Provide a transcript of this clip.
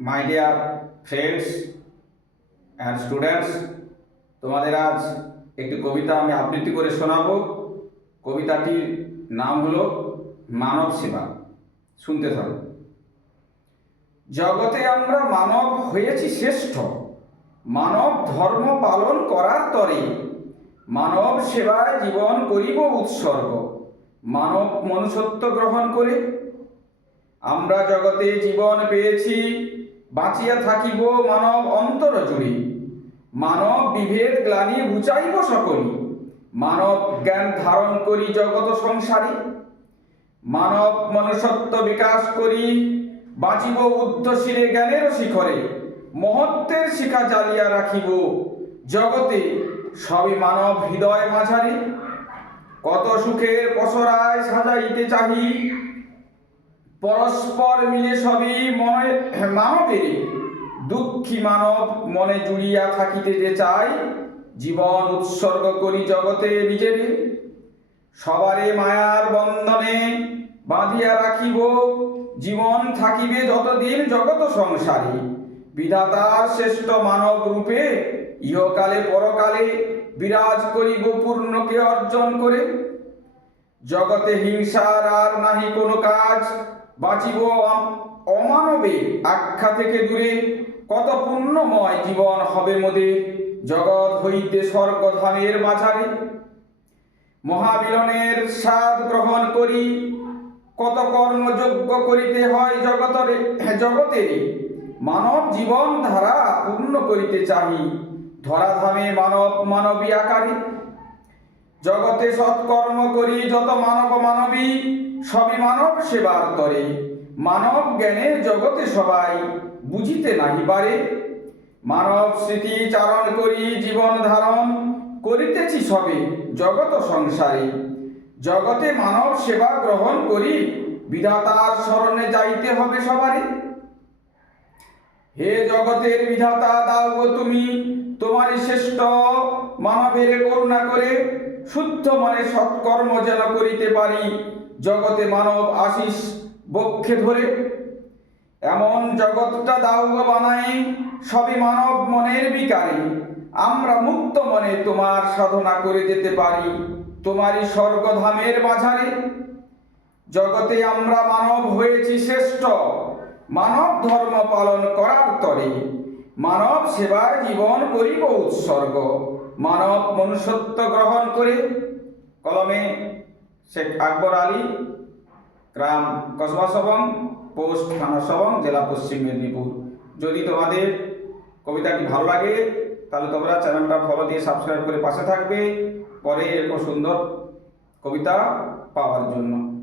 My dear friends and students তোমাদের আজ একটি কবিতা আমি আবৃত্তি করে শোনাবো। কবিতাটির নাম হলো মানব সেবা। শুনতে থাকো। জগতে আমরা মানব হয়েছি শ্রেষ্ঠ। মানব ধর্ম পালন করার তরে মানব সেবায় জীবন করিব উৎসর্গ। মানব মনুষ্যত্ব গ্রহণ করে আমরা জগতে জীবন পেয়েছি বাঁচিয়া থাকিব মানব অন্তর জুড়ে। মানব বিভেদ গ্লানি বুঝাইব সকলি। মানব জ্ঞান ধারণ করি জগত সংসারে। মানব মনুষ্যত্ব বিকাশ করি, বাঁচিব উদ্ধশিরে জ্ঞানের শিখরে। মহত্বের শিখা জ্বালিয়া রাখিব জগতে, সবই মানব হৃদয় মাঝারে। কত সুখের পসরায় সাজাইতে চাহি পরস্পর মিলে সবই মনে মানবের দুঃখী মানব মনে জুড়িয়া থাকিতে যে চাই জীবন উৎসর্গ করি জগতে নিজের। সবারে মায়ার বন্ধনে বাঁধিয়া রাখিব, জীবন থাকিবে যতদিন জগত সংসারে। বিধাতার শ্রেষ্ঠ মানব রূপে ইহকালে পরকালে বিরাজ করিব পূর্ণকে অর্জন করে। জগতে হিংসার আর নাহি কোনো কাজ বাঁচিব অম- অমানবে। আখ্যা থেকে দূরে কত পুণ্যময় জীবন হবে মোদের? জগৎ হইতে স্বর্গধামের মাঝারে। মহামিলনের স্বাদ গ্রহণ করি। কত কর্মযোগ্য করিতে হয় জগতরে, জগতে। মানব জীবন ধারা পূর্ণ করিতে চাহি। ধরাধামে মানব মানবী আকারে। জগতে সৎকর্ম করি, যত মানব মানবী, সবই মানব সেবার তরে। মানব জ্ঞানে জগতে সবাই বুঝিতে নাহি পারে। মানব স্মৃতি চারণ করি, জীবন ধারণ করিতেছি সবে জগত সংসারে। জগতে মানব সেবা গ্রহণ করি, বিধাতার স্মরণে যাইতে হবে সবারই হে জগতের বিধাতা, দাও গো তুমি তোমারই শ্রেষ্ঠ মানবের করুণা করে শুদ্ধ মনে সৎকর্ম যেন করিতে পারি, জগতে মানব আশিস বক্ষে ধরে। এমন জগৎটা দাও বানাই, সবই মানব মনের বিকারে। আমরা মুক্ত মনে তোমার সাধনা করে যেতে পারি, তোমারই স্বর্গধামের মাঝারে। জগতে আমরা মানব হয়েছি শ্রেষ্ঠ, মানব ধর্ম পালন করার তরে। মানব সেবায় জীবন করিব উৎসর্গ। মানব মনুষ্যত্ব গ্রহণ করে কলমে শেখ আকবর আলী, গ্রাম কসবা সবং পোস্ট থানা সবং জেলা পশ্চিম মেদিনীপুর। যদি তোমাদের কবিতাটি ভালো লাগে, তাহলে তোমরা চ্যানেলটা ফলো দিয়ে সাবস্ক্রাইব করে পাশে থাকবে। পরে এরকম সুন্দর কবিতা পাওয়ার জন্য।